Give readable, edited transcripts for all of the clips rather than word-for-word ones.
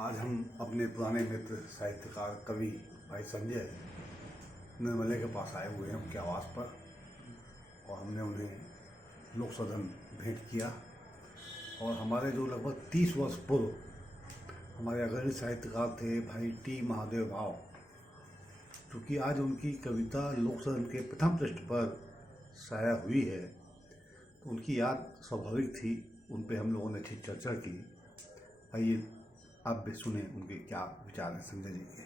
आज हम अपने पुराने मित्र साहित्यकार कवि भाई संजय निर्मले के पास आए हुए हैं उनके आवास पर, और हमने उन्हें लोक सदन भेंट किया। और हमारे जो लगभग 30 वर्ष पूर्व हमारे अग्रणी साहित्यकार थे भाई टी महादेव राव, क्योंकि आज उनकी कविता लोक सदन के प्रथम पृष्ठ पर शाया हुई है, तो उनकी याद स्वाभाविक थी। उन पे हम लोगों ने अच्छी चर्चा की। आइए आप भी सुने उनके क्या विचार हैं संजय जी के।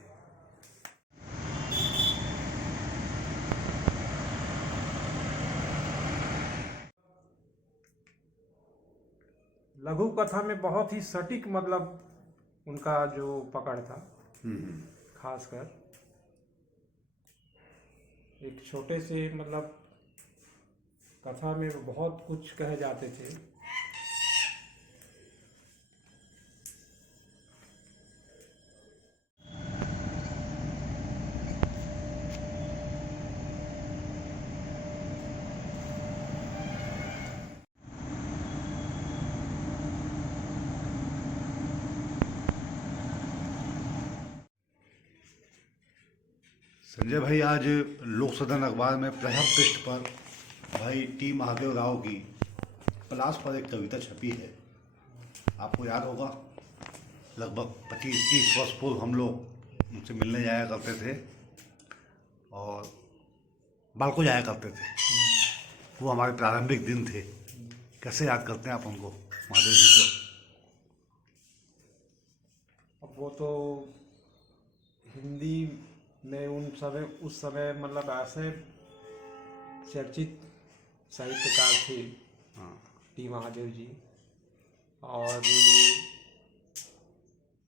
लघु कथा में बहुत ही सटीक मतलब उनका जो पकड़ था, खासकर एक छोटे से मतलब कथा में बहुत कुछ कहे जाते थे। संजय भाई, आज लोक सदन अखबार में प्रथम पृष्ठ पर भाई टी महादेव राव की पलाश पर एक कविता छपी है। आपको याद होगा, लगभग 25-30 वर्ष पूर्व हम लोग उनसे मिलने जाया करते थे और बालको जाया करते थे। वो हमारे प्रारंभिक दिन थे। कैसे याद करते हैं आप उनको, महादेव जी को? अब वो तो हिंदी में उस समय मतलब ऐसे चर्चित साहित्यकार थे टी महादेव जी। और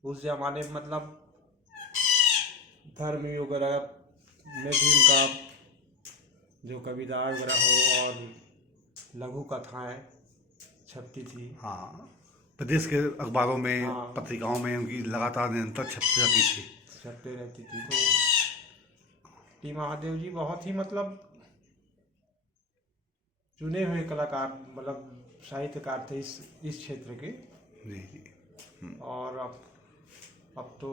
उस जमाने में मतलब धर्म वगैरह में भी उनका जो कविता वगैरह हो और लघु कथाएं छपती थी। हाँ, प्रदेश के अखबारों में, हाँ, पत्रिकाओं में उनकी लगातार निरंतर छपती रहती थी। तो टी महादेव जी बहुत ही मतलब चुने हुए कलाकार मतलब साहित्यकार थे इस क्षेत्र के। जी जी। और अब तो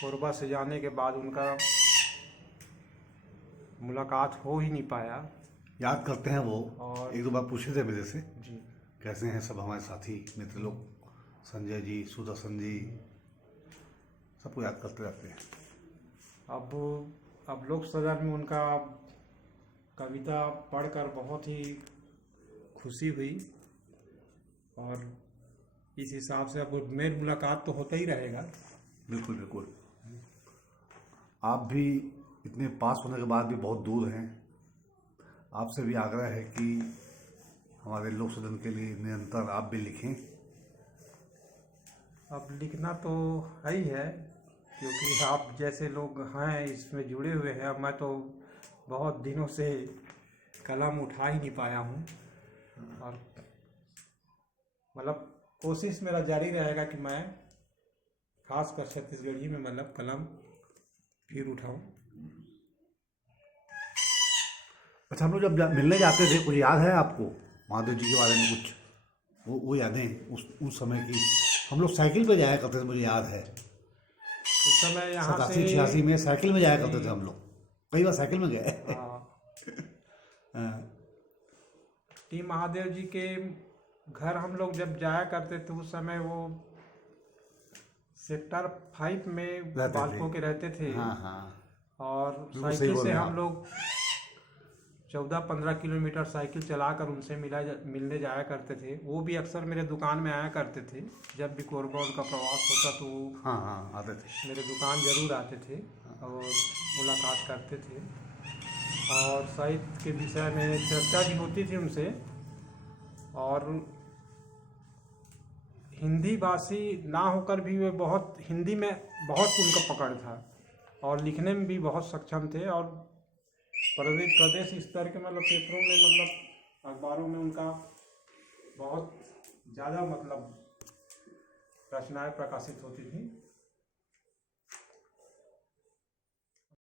कोरबा से जाने के बाद उनका मुलाकात हो ही नहीं पाया। याद करते हैं वो, और एक दो बार पूछे थे मेरे से, जी कैसे हैं सब हमारे साथी मित्र लोग, संजय जी, सुदर्शन जी, सबको याद करते रहते हैं। अब लोक सदन में उनका कविता पढ़कर बहुत ही खुशी हुई। और इस हिसाब से अब मेल मुलाकात तो होता ही रहेगा। बिल्कुल बिल्कुल। आप भी इतने पास होने के बाद भी बहुत दूर हैं। आपसे भी आग्रह है कि हमारे लोक सदन के लिए निरंतर आप भी लिखें। अब लिखना तो है ही है, क्योंकि आप जैसे लोग हैं इसमें जुड़े हुए हैं। अब मैं तो बहुत दिनों से कलम उठा ही नहीं पाया हूँ। और मतलब कोशिश मेरा जारी रहेगा कि मैं खासकर छत्तीसगढ़ी में मतलब कलम फिर उठाऊं। अच्छा, हम लोग जब मिलने जाते थे, कुछ याद है आपको महादेव जी के बारे में कुछ? वो यादें उस समय की। हम लोग साइकिल पे जाया करते थे, मुझे याद है। उस समय यहाँ से 87-86 में साइकिल में जाया करते थे हम लोग। कई बार साइकिल में गए। टी महादेव जी के घर हम लोग जब जाया करते थे उस समय वो सेक्टर 5 में बालकों के रहते थे। हाँ हाँ। और साइकिल से हम लोग 14-15 किलोमीटर साइकिल चलाकर उनसे मिलने जाया करते थे। वो भी अक्सर मेरे दुकान में आया करते थे। जब भी कोरबा उनका प्रवास होता तो हाँ हाँ आते थे, मेरे दुकान जरूर आते थे और मुलाकात करते थे। और साहित्य के विषय में चर्चा भी होती थी उनसे। और हिंदी भाषी ना होकर भी वे बहुत हिंदी में बहुत उनका पकड़ था और लिखने में भी बहुत सक्षम थे। और प्रदेश स्तर के मतलब पेपरों में मतलब अखबारों में उनका बहुत ज़्यादा मतलब रचनाएं प्रकाशित होती थी।